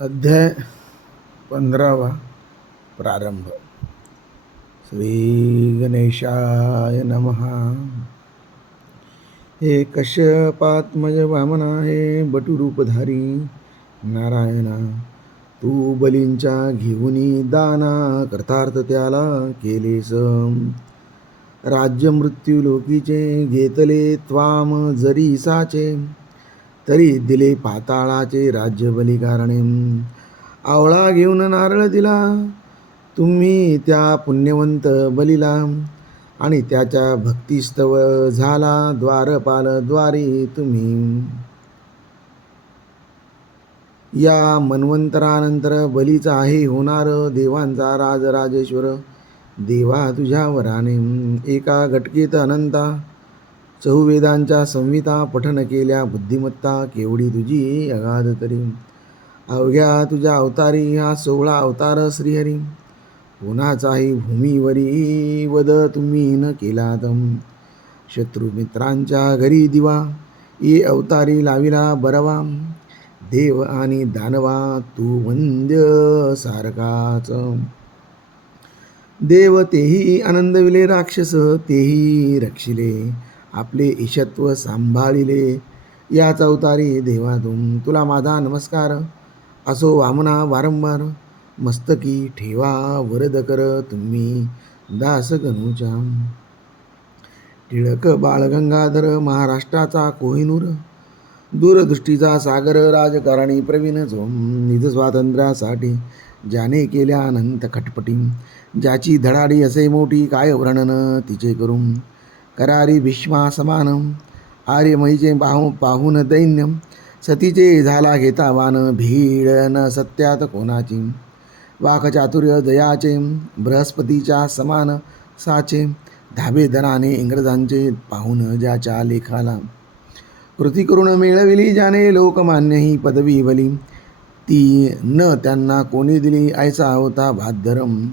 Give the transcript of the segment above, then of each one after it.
अध्याय 15 प्रारंभ. श्री गणेशाय नमः. हे कश्यपात्मज वामना, हे बटुरूपधारी नारायणा, तू बलींच्या घेऊनी दाना करतार्थ त्याला केलेस. राज्य मृत्यू लोकीचे घेतले त्वाम जरी साचे, तरी दिले पाताळाचे राज्य बली कारणे. आवळा घेऊन नारळ दिला तुम्ही त्या पुण्यवंत बलीला, आणि त्याच्या भक्तिस्तव झाला द्वारपाल द्वारी तुम्ही. या मन्वंतरानंतर बलीचा आहे होणार देवांचा राजराजेश्वर. देवा तुझ्या वराने एका घटकेत अनंता चहुवेदांच्या संहिता पठन केल्या बुद्धिमत्ता केवढी तुझी अगाध तरी. अवघ्या तुझ्या अवतारी हा 16 अवतार श्रीहरी, कोणाचाही भूमीवरी वध तुम्ही न केलात. शत्रुमित्रांच्या घरी दिवा ये अवतारी लाविला बरवा, देव आणि दानवा तू वंद्य सारखाच. देव तेही आनंदविले, राक्षस तेही रक्षिले, आपले ईशत्व सांभाळिले. याच अवतारी देवा तुला माझा नमस्कार. असो वामना वारंवार, मस्तकी ठेवा वरद कर तुम्ही दास गणूच्या. टिळक बाळ गंगाधर महाराष्ट्राचा कोहिनूर, दूरदृष्टीचा सागर राजकारणी प्रवीण जो. निज स्वातंत्र्यासाठी ज्याने केल्या अनंत खटपटी, ज्याची धडाडी असे मोठी काय वर्णन तिचे करून. करारी भीष्मा समान आर्यमयीचे पाहून दैन्य, सतीचे झाला घेता वान भीड न सत्यात कोणाची. वाकचातुर्य जयाचे बृहस्पतीच्या समान साचे, धाबेदनाने इंग्रजांचे पाहून ज्याच्या लेखाला. कृती करून मिळविली ज्याने लोकमान्य ही पदवी बली, ती न त्यांना कोणी दिली ऐसा होता भाद्रम.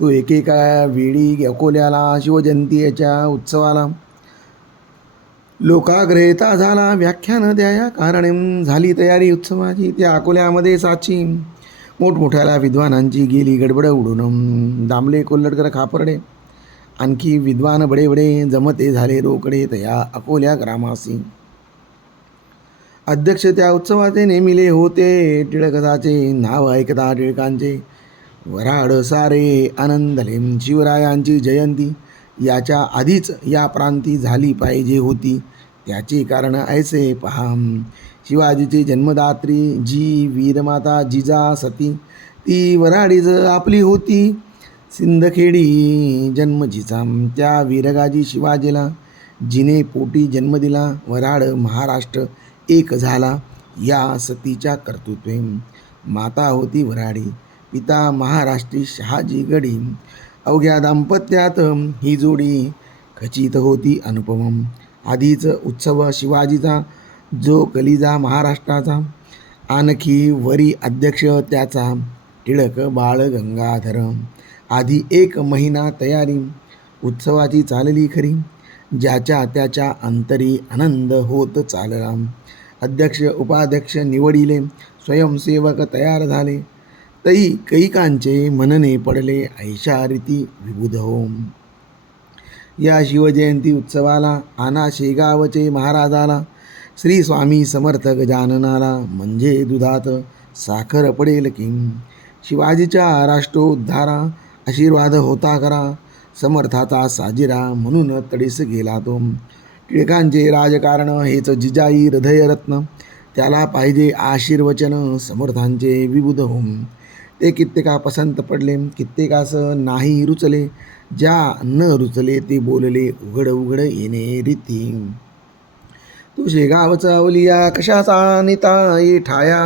तो एकेका वेळी अकोल्याला शिवजयंतीच्या उत्सवाला लोकाग्रहिता झाला. व्याख्यान द्याया कारणे झाली तयारी उत्सवाची, त्या अकोल्यामध्ये साची. मोठमोठ्याला विद्वानांची गेली गडबड उडून, दामले कोल्हटकर खापर्डे आणखी विद्वान बडे बडे जमते झाले रोकडे तया अकोल्या ग्रामासी. अध्यक्ष त्या उत्सवाचे नेमिले होते टिळकदाचे, नाव ऐकता टिळकांचे वराड सारे आनंदले. शिवरायांची जयंती याच्या आधीच या प्रांती झाली पाहिजे होती, त्याचे कारण ऐसे पहा. शिवाजीची जन्मदात्री जी वीरमाता जिजा सती, ती वराडीच आपली होती सिंदखेडी जन्म जिचा. त्या वीरगाजी शिवाजीला जिने पोटी जन्म दिला, वराड महाराष्ट्र एक झाला या सतीच्या कर्तृत्वे. माता होती वराडी, पिता महाराष्ट्री शहाजी गडी. अवघ्या दाम्पत्यात ही जोडी खचित होती अनुपम. आधीच उत्सव शिवाजीचा जो कलिजा महाराष्ट्राचा, आणखी वरी अध्यक्ष त्याचा टिळक बाळ गंगाधर. आधी 1 महिना तयारी उत्सवाची चालली खरी, ज्याच्या त्याच्या अंतरी आनंद होत चालला. अध्यक्ष उपाध्यक्ष निवडिले, स्वयंसेवक तयार झाले, तई कैकांचे मनने पडले ऐशा रीती विबुध हो. या शिवजयंती उत्सवाला आना शेगावचे महाराजाला, श्री स्वामी समर्थ गजाननाला म्हणजे दुधात साखर पडेल की. शिवाजीच्या राष्ट्रोद्धारा आशीर्वाद होता करा, समर्थाचा साजिरा म्हणून तडीस गेला तो. टिळकांचे राजकारण हेच जिजाई हृदयरत्न, त्याला पाहिजे आशीर्वचन समर्थांचे विबुध होम. ते कित्येका पसंत पडले, कित्येकास नाही रुचले, ज्या न रुचले ते बोलले उघड उघड येणे रीती. तो शेगावचा अवलिया कशाचा नेता ये ठाया,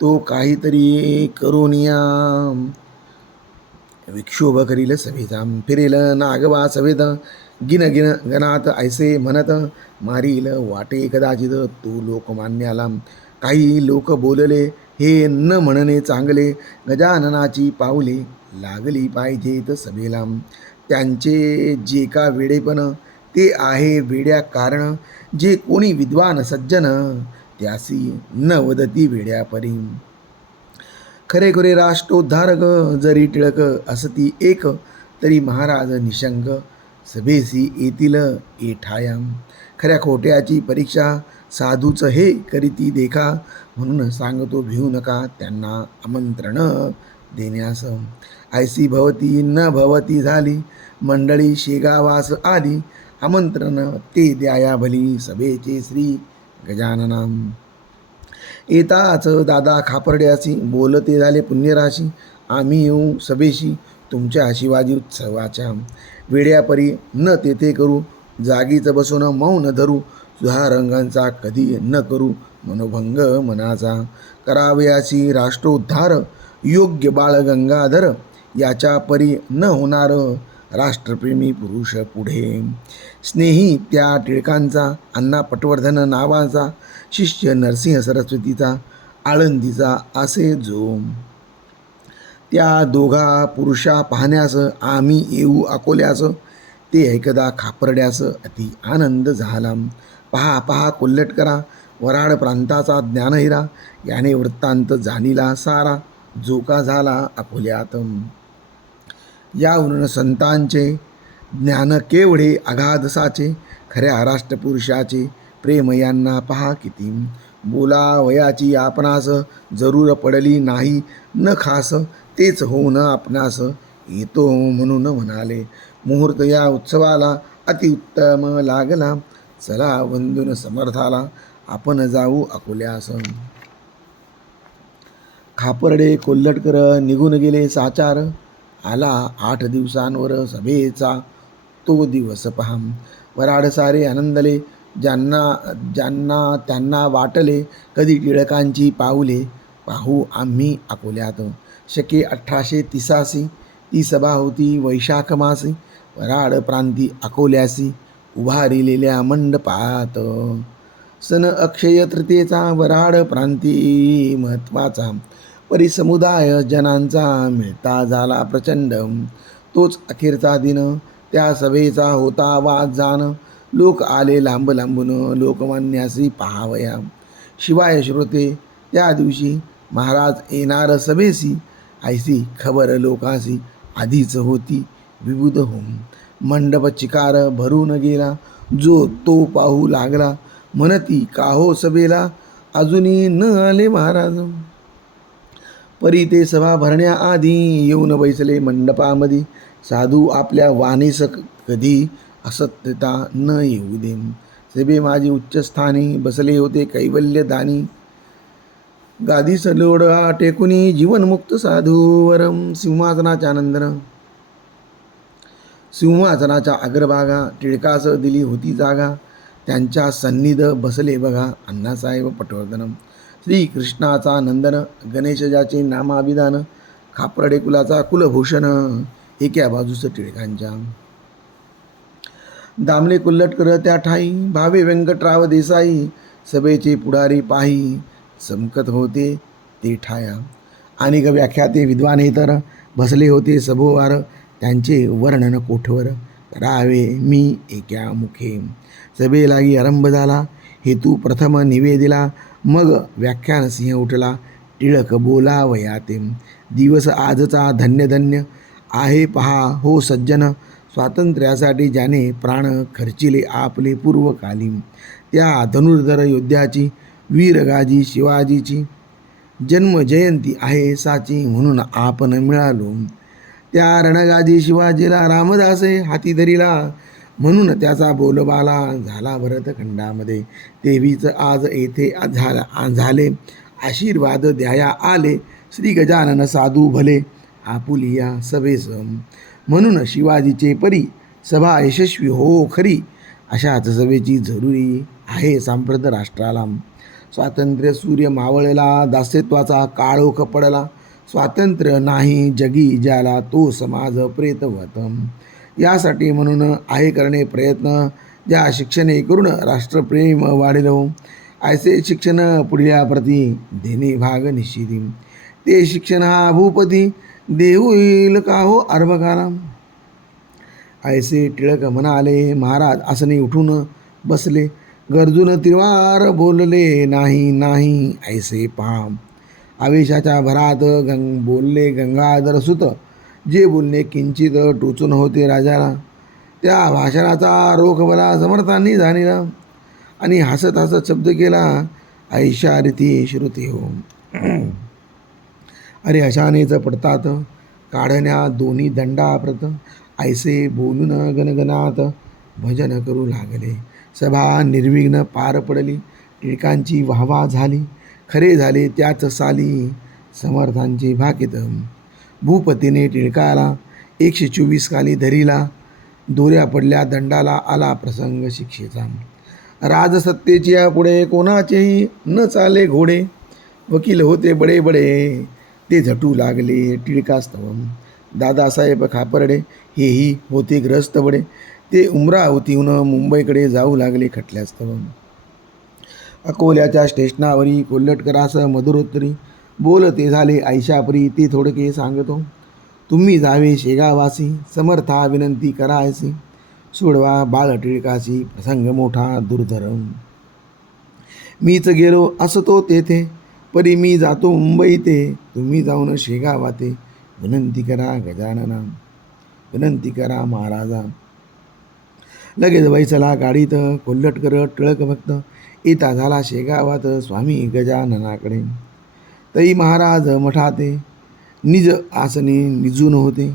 तो काहीतरी करोनिया. विक्षोभ करील सभेचा, फिरेल नागवा सभेत, गिन गिन गणात ऐसे म्हणत, मारील वाटे कदाचित तो लोकमान्याला. काही लोक बोलले हे न म्हणणे चांगले, गजाननाची पावले लागली पाहिजेत सभेला. त्यांचे जे का वेडेपण ते आहे वेड्या कारण, जे कोणी विद्वान सज्जन त्यासी न वदती वेड्या परी. खरे खरे राष्ट्रोद्धारक जरी टिळक असती एक, तरी महाराज निशंक सभेसी येतील एठाया. खऱ्या खोट्याची परीक्षा साधूच हे करीती देखा, म्हणून सांगतो भिवू नका त्यांना आमंत्रण देण्यास. ऐसी भवती न भवती झाली, मंडळी शेगावास आली, आमंत्रण ते द्याया भली सभेचे श्री गजानना. येताच दादा खापर्ड्यासी, बोलते झाले पुण्यराशी, आम्ही येऊ सभेशी तुमच्या शिवाजी उत्सवाच्या. वेड्यापरी न तेथे करू, जागीच बसून मौन धरू, सुधारंगांचा कधी न करू मनोभंग मनाचा. करावयाची राष्ट्रोद्धार योग्य बाळ गंगाधर, याच्या परी न होणार राष्ट्रप्रेमी पुरुष पुढे. स्नेही त्या टिळकांचा, अण्णा पटवर्धन नावाचा, शिष्य नरसिंह सरस्वतीचा, आळंदीचा असे जो. त्या दोघा पुरुषा पाहण्यास आम्ही येऊ अकोल्यास, ते ऐकदा खापर्ड्यास अति आनंद झाला. पहा पहा कोल्हटकरा, वराड प्रांताचा ज्ञानहिरा, याने वृत्तांत जाणीला सारा, जो का झाला अकोल्यात. यावरून संतांचे ज्ञान केवढे अगाध साचे, खऱ्या राष्ट्रपुरुषाचे प्रेम यांना पहा किती. बोलावयाची आपणास जरूर पडली नाही न खास, तेच होऊन आपणास येतो म्हणून म्हणाले. मुहूर्त या उत्सवाला अतिउत्तम लागला, चला वंदून समर्थाला आपण जाऊ अकोल्यास. खापर्डे कोल्हटकर निघून गेले साचार, आला 8 दिवसांवर सभेचा तो दिवस पहा. वराड सारे आनंदले, ज्यांना ज्यांना त्यांना वाटले कधी टिळकांची पाऊले पाहू आम्ही अकोल्यात. शके 1883 ती सभा होती वैशाख मासी, वराड प्रांती अकोल्यासी उभारिलेल्या मंडपात. सन अक्षय तृतीयेचा वराड प्रांती महत्त्वाचा, परिसमुदाय जनांचा मिळता झाला प्रचंड. तोच अखेरचा दिन त्या सभेचा होता वाद जाण, लोक आले लांब लांबून लोकमान्यासी पाहावया. शिवाय श्रोते त्या दिवशी महाराज येणार सभेसी, ऐसी खबर लोकांसी आधीच होती विबुध होऊन. मंडप चिकार भरून गेला, जो तो पाहू लागला, म्हणती का हो सभेला अजूनही न आले महाराज. परी ते सभा भरण्याआधी येऊन बैसले मंडपामध्ये, साधू आपल्या वाणीस कधी असत्यता न येऊ दे. सभे माझी उच्चस्थानी बसले होते कैवल्यदानी, गादी सलोडा टेकुनी जीवनमुक्त साधूवरम. सिंहासनाच्या नंदन सिंहासनाच्या अग्रभागा टिळकास दिली होती जागा, त्यांच्या सन्निध बसले बघा अण्णासाहेब पटवर्धन. श्रीकृष्णाचा नंदन, गणेश ज्याचे नामाभिधान, खापर्डे कुलाचा कुलभूषण, एका बाजूस टिळकांच्या. दामले कोल्हटकर त्या ठाई, भावे व्यंकटराव देसाई, सभेचे पुढारी पाही, चमकत होते ते ठाया. आणि व्याख्याते विद्वान इतर बसले होते सभोवार, त्यांचे वर्णन कोठवर करावे मी एका मुखे. सभेलागी आरंभ झाला, हेतू प्रथम निवेदिला, मग व्याख्यान सिंह उठला, टिळक बोलावयाते. दिवस आजचा धन्य धन्य आहे पहा हो सज्जन, स्वातंत्र्यासाठी ज्याने प्राण खर्चिले आपले पूर्वकाली. त्या धनुर्धर योद्ध्याची, वीरगाजी शिवाजीची जन्मजयंती आहे साची, म्हणून आपण मिळालो. त्या रणगाजी शिवाजीला रामदासे हाती धरिला, म्हणून त्याचा बोलबाला झाला भरतखंडामध्ये. तेवीच आज येथे झाले, आशीर्वाद द्याया आले, श्री गजानन साधू भले आपुलिया सभेस. म्हणून शिवाजीचे परी सभा यशस्वी हो खरी, अशाच सभेची जरुरी आहे सांप्रत राष्ट्राला. स्वातंत्र्य सूर्य मावळला, दास्यत्वाचा काळोख पडला, स्वातंत्र्य नाही जगी ज्याला तो समाज प्रेतवत. यासाठी म्हणून आहे करणे प्रयत्न, ज्या शिक्षणे करून राष्ट्रप्रेम वाढलो, ऐसे शिक्षण पुढल्या प्रती देणे भाग निश्चिती. ते शिक्षण हा भूपती देऊ येईल का हो अर्भकाला. ऐसे टिळक म्हणाले, महाराज आसनी उठून बसले, गरजून तिरवार बोलले नाही नाही ऐसे पहा. आवेशाच्या भरात बोलले गंगाधर सुत, जे बोलणे किंचित टोचून होते राजाला. त्या भाषणाचा रोख मला समर्थांनी जाणीला, आणि हसत हसत शब्द केला, ऐशा रीती श्रुती हो. अरे अशानेच पडतात काढण्या दोन्ही दंडाप्रत, ऐसे बोलून गणगणात भजन करू लागले. सभा निर्विघ्न पार पडली, टिळकांची वाहवा झाली. खरे झाले त्याच साली समर्थांचे भाकीत. भूपतीने टिळकाला 124 खाली धरिला, दोऱ्या पडल्या दंडाला आला प्रसंग शिक्षेचा. राजसत्तेची पुढे कोणाचेही न चाले घोडे, वकील होते बडे बडे ते झटू लागले टिळकास्तव. दादासाहेब खापर्डे हेही होते ग्रस्त बडे, ते अमरावतीहून मुंबईकडे जाऊ लागले खटल्यास्तव. अकोल्याच्या स्टेशनावरी कोल्हटकरास मधुरोत्तरी बोलते झाले ऐशापरी, ते थोडके सांगतो. तुम्ही जावे शेगावासी, समर्था विनंती करायसी, सोडवा बाळ टिळकासी प्रसंग मोठा दुर्धर. मीच गेलो असतो तेथे, परी मी जातो मुंबई ते, तुम्ही जाऊन शेगावाते विनंती करा गजानना, विनंती करा महाराजा. लगेच बैसला गाडीत कोल्हटकर टिळक भक्त, येता झाला शेगावात स्वामी गजाननाकडे. तई महाराज मठाते निज आसने निजून होते,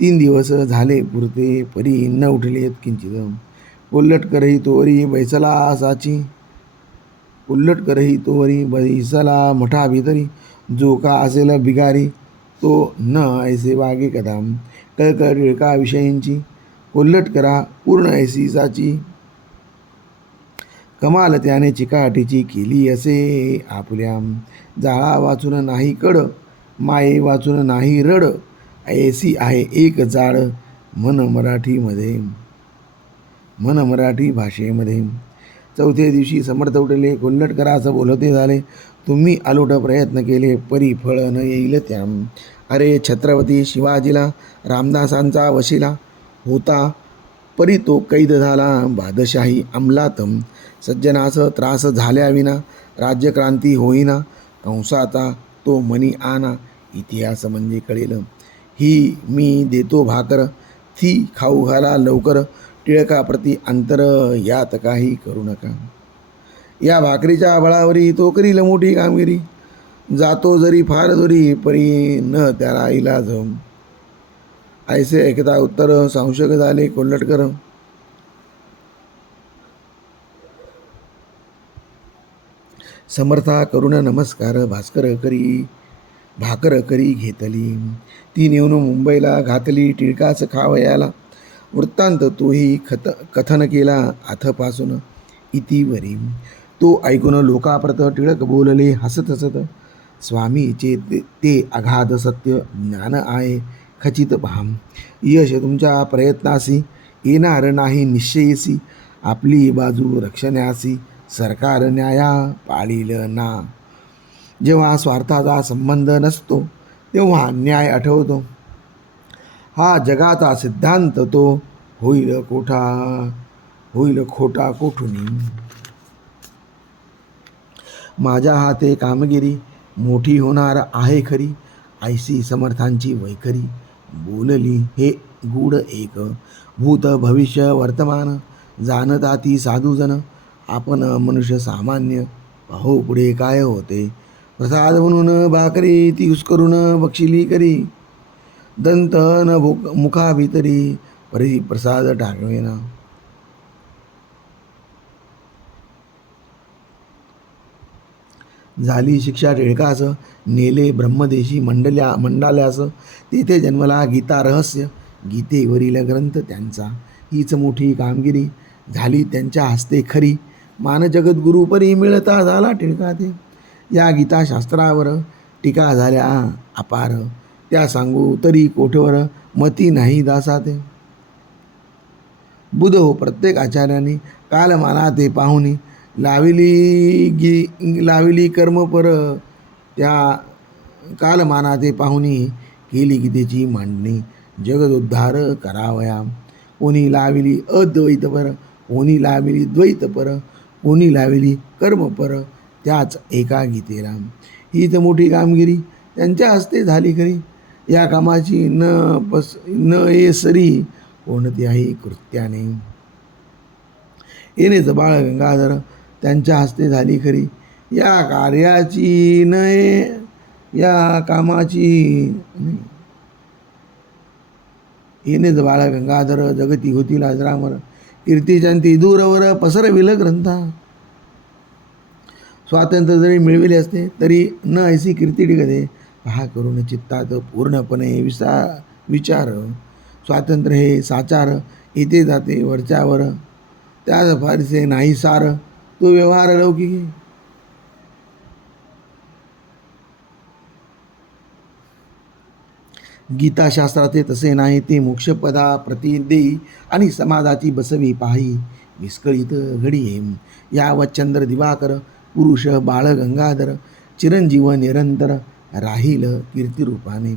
3 दिवस झाले पुरते परी न उठलेत किंचित. कोल्हटकरही तोवरी बैसला असाची, कोल्हटकरही तोवरी बैसला मठा भीतरी, जो का असेल बिगारी तो न ऐसे वागे कदाम. कळकळ टिळकाविषयींची कोल्हटकरा पूर्ण ऐसीसाची, कमाल त्याने चिकाटीची केली असे आपुल्या. जाळा वाचून नाही कड, माये वाचून नाही रड, ऐसी आहे एक जाड मन मराठीमध्ये, मन मराठी भाषेमध्ये. चौथ्या दिवशी समर्थ उठले, कोल्हटकरास बोलते झाले, तुम्ही आलोट प्रयत्न केले परी फळ न येईल त्याम. अरे छत्रपती शिवाजीला रामदासांचा वशिला होता, परी तो कैद झाला बादशाही अंमलात. सज्जनास त्रास झाल्याविना राज्यक्रांती होईना, कंसाता तो मनी आना इतिहास म्हणजे कळेल. ही मी देतो भाकर, ती खाऊ घाला लवकर, टिळकाप्रती अंतर यात काही करू नका. या भाकरीच्या बळावरी तो करील मोठी कामगिरी, जातो जरी फार दुरी परी न त्याला इलाज. ऐसे ऐकता उत्तर संशय झाले कोल्हटकर. समर्था करुण नमस्कार भास्कर करी, भाकर करी घेतली, ती नेऊन मुंबईला घातली टिळकाच खावयाला. वृत्तांत तोही कथन केला आथपासून इतिवरी. तो ऐकून लोकाप्रत टिळक बोलले हसत हसत, स्वामीचे ते अगाध सत्य ज्ञान आहे खचित पहाम. यश तुमच्या प्रयत्नासी येणार नाही निश्चयसी, आपली बाजू रक्षण्यासी सरकार न्याया पाळील ना. जेव्हा स्वार्थाचा संबंध नसतो तेव्हा न्याय आठवतो, हा जगाचा सिद्धांत तो होईल खोटा कोठुनी. माझ्या हाते कामगिरी मोठी होणार आहे खरी, ऐसी समर्थांची वैखरी बोलली हे गूढ एक. भूत भविष्य वर्तमान जाणता ती साधूजन, आपण मनुष्य सामान्य पाहू पुढे काय होते. प्रसाद म्हणून भाकरी ती उस्करून बक्षिली करी, दंत न मुखा भीतरी परी प्रसाद टाकवेना. झाली शिक्षा टिळकास, नेले ब्रह्मदेशी मंडाल्यास, तेथे जन्मला गीता रहस्य, गीतेवरील ग्रंथ त्यांचा. हीच मोठी कामगिरी झाली त्यांच्या हस्ते खरी, मान जगद्गुरु परी मिळता झाला टिळका ते. या गीताशास्त्रावर टीका झाल्या अपार, त्या सांगू तरी कोठवर मती नाही दासाते. बुध हो प्रत्येक आचार्याने कालमाना ते पाहुनी, लाविली कर्मपर त्या कालमाना ते पाहुनी, केली गीतेची मांडणी जगदोद्धार करावया. कोणी लाविली अद्वैतपर, कोणी लाविली द्वैतपर, कोणी लाविली कर्मपर त्याच एका गीतेला. हीच मोठी कामगिरी त्यांच्या हस्ते झाली खरी. या कामाची न ये सरी कोणत्याही कृत्याने. येणेच बाळ गंगाधर त्यांच्या हस्ते झाली खरी. या कार्याची न ये या कामाची येणेच बाळ गंगाधर जगती होतील अजरामर. कीर्तीचंती दूरवर पसरविल ग्रंथा. स्वातंत्र्य जरी मिळविले असते तरी न ऐसी कीर्ती टिकते. पहा करून चित्तात पूर्णपणे विचार. स्वातंत्र्य हे साचार येते जाते वरच्यावर. त्यात फारसे नाही सार तो व्यवहार लौकिकी. गीताशास्त्राचे तसे नाही ते मोक्षपदा प्रति देई आणि समाजाची बसवी पाही विस्कळीत घडी. यावत चंद्र दिवाकर पुरुष बाळ गंगाधर चिरंजीव निरंतर राहील कीर्तिरूपाने.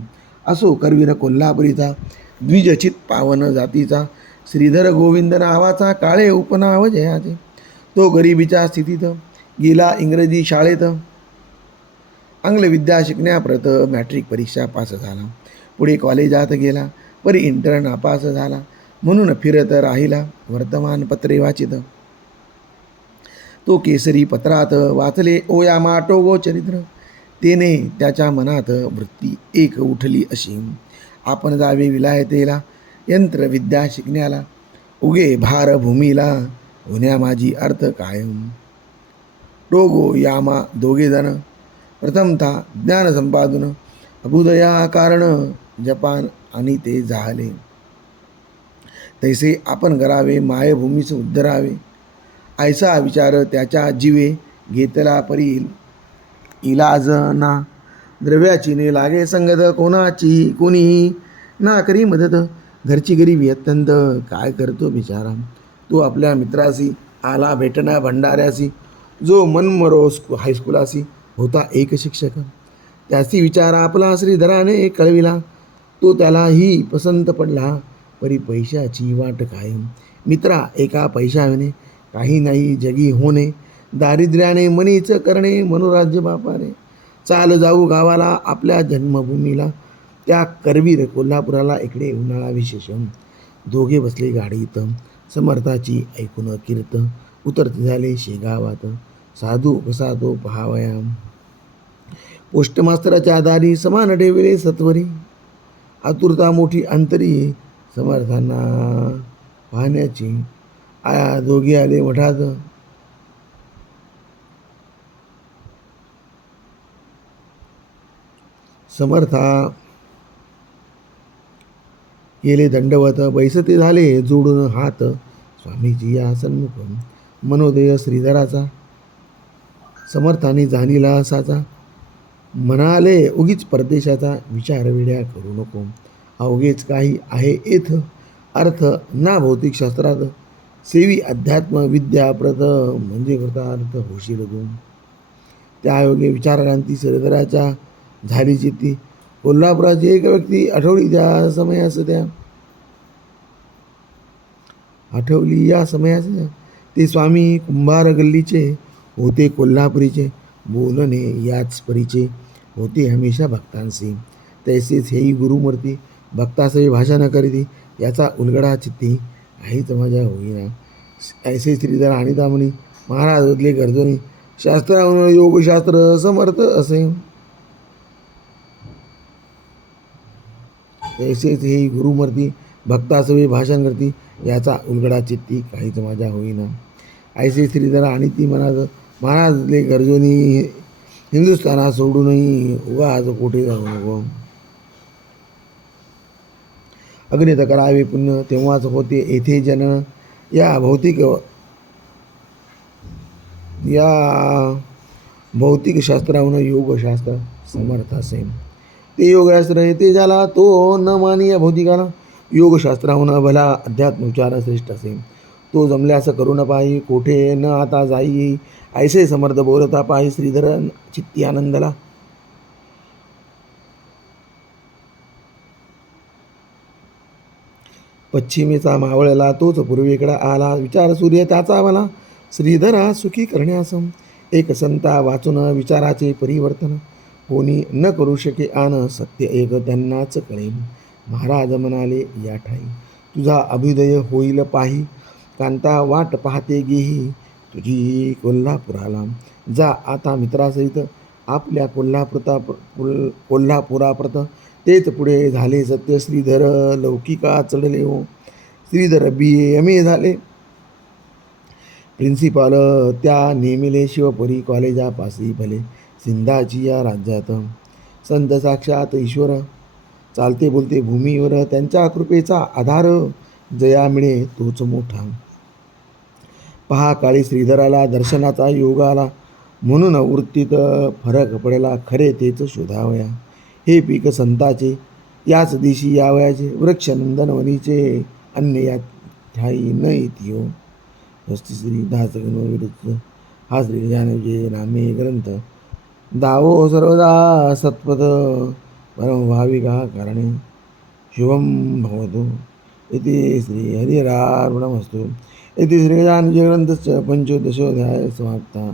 असो करवीर कोल्हापुरीचा द्विजचित पावन जातीचा श्रीधर गोविंद नावाचा काळे उपनाव जयाचे. तो गरिबीच्या स्थितीत गेला इंग्रजी शाळेत. आंग्ल विद्या शिकण्याप्रत मॅट्रिक परीक्षा पास झाला. पुढे कॉलेजात गेला परी इंटर नापास झाला. म्हणून फिरत राहिला वर्तमानपत्रे वाचित. तो केसरी पत्रात वाचले ओयामा टोगो चरित्र. तेने त्याच्या मनात वृत्ती एक उठली अशी, आपण जावे विलायतेला यंत्रविद्या शिकण्याला. उगे भार भूमीला होण्या माझी अर्थ कायम. टोगो यामा दोघे जण प्रथमतः ज्ञान संपादन अभुदया कारण जपान आणि ते झाले. तैसे आपण करावे मायभूमीस उद्धरावे. ऐसा विचार त्याच्या जीवे घेतला परी इलाज ना. द्रव्याची ने लागे संगत कोणाची कोणीही ना करी मदत. घरची गरिबी अत्यंत काय करतो बिचारा. तो आपल्या मित्राशी आला भेटण्या भंडाऱ्याशी जो मनमरो हायस्कूलाशी होता एक शिक्षक. त्याची विचार आपला श्रीधराने कळविला. तो त्यालाही पसंत पडला परी पैशाची वाट कायम. मित्रा एका पैशाविने काही नाही जगी होणे. दारिद्र्याने मनीच करणे मनोराज्य बापाने. चाल जाऊ गावाला आपल्या जन्मभूमीला. त्या करवीर कोल्हापुराला इकडे उन्हाळा विशेष. दोघे बसले गाडीत समर्थाची ऐकून कीर्त. उतरते झाले शेगावात साधू कसा तो पहावया. पोस्टमास्तराच्या दारी समान ठेवले सत्वरी. आतुरता मोठी अंतरी समर्थांना पाहण्याची. आया दोघे आले मठात. समर्था गेले दंडवत. बैसते झाले जोडून हात स्वामीजी या सन्मुख. मनोदय श्रीधराचा समर्थाने जाणीला असाचा. म्हणाले उगीच परदेशाचा विचार विड्या करू नको. अवघेच काही आहे येथ अर्थ ना भौतिक शास्त्रात. सेवी अध्यात्म विद्या प्रत म्हणजे कृतार्थ होशील तू. त्या योगे विचारांती श्रीधराच्या झाली चित्ती. कोल्हापुराची एक व्यक्ती आठवली त्या समयास त्या. आठवली या समयास त्या. ते स्वामी कुंभार गल्लीचे होते कोल्हापुरीचे. बोलणे याच परीचे होते हमेशा भक्तांशी. तैसेच हेही गुरुमूर्ती भक्तासही भाषा न करीती. याचा उलगडा चित्ती काहीच मजा होईना. ऐसे श्रीधर आणि दामणी महाराज बदले गर्जोनी. शास्त्राहून योगशास्त्र समर्थ असे. तैसेच हे गुरुमूर्ती भक्तासवे भाषण करती. याचा उलगडा चित्ती काहीच माझ्या होईना. ऐसे श्रीधर आणि ती महाराज बदले गर्जोनी. हिंदुस्थानात सोडूनही उगाच कोठे जाऊ नको. अग्नित करावे पुण्य तेव्हाच होते येथे जनन. या भौतिक शास्त्राहून योगशास्त्र समर्थ असे. ते योगशास्त्र येते ज्याला तो न मानिया भौतिकाला. योगशास्त्राहून भला अध्यात्म विचार श्रेष्ठ असे. तो जमल्यास करून पाही कोठे न आता जाई. ऐसे समर्थ बोलता पाही श्रीधर चित्ती आनंदला. पश्चिमेचा मावळला तोच पूर्वेकडे आला. विचार सूर्य त्याचा मला श्रीधरा सुखी करण्यास. एक संता वाचून विचाराचे परिवर्तन. कोणी न करू शके आन सत्य एक त्यांनाच कळे. महाराज म्हणाले या ठाई तुझा अभ्युदय होईल पाही, कांता वाट पाहते गेही तुझी कोल्हापुराला. जा आता मित्रासहित आपल्या कोल्हापुराप्रत. तेच पुढे झाले सत्य. श्रीधर लौकिका चढले हो. श्रीधर BA MA झाले. प्रिन्सिपाल त्या नेमिले शिवपुरी कॉलेजापासी भले. सिंधाची या राज्यात संत साक्षात ईश्वर, चालते बोलते भूमीवर. त्यांच्या कृपेचा आधार जया मिळे तोच मोठा. पहा काळी श्रीधराला दर्शनाचा योग आला, म्हणून वृत्तीत फरक पडला. खरे तेच शोधावया. हे पीक संताचे याच दिशी यावयाचे. वृक्ष नंदनवनीचे अन्य या ठाई न येती हो. स्वस्ती श्री दासगणविरुद्ध. हा श्री गजाननविजय नामे ग्रंथ. दावो सर्वदा सत्पथ परमभाविका कारणे शुभम भवतु इति श्री हरिहरार्पणमस्तु. इति श्री गजाननविजय ग्रंथस्य पंचोदशोऽध्यायः समाप्तः.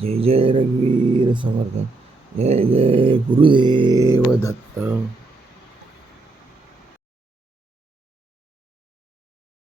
जय जय रघुवीर समर्थ. जय जय गुरुदेव दत्त.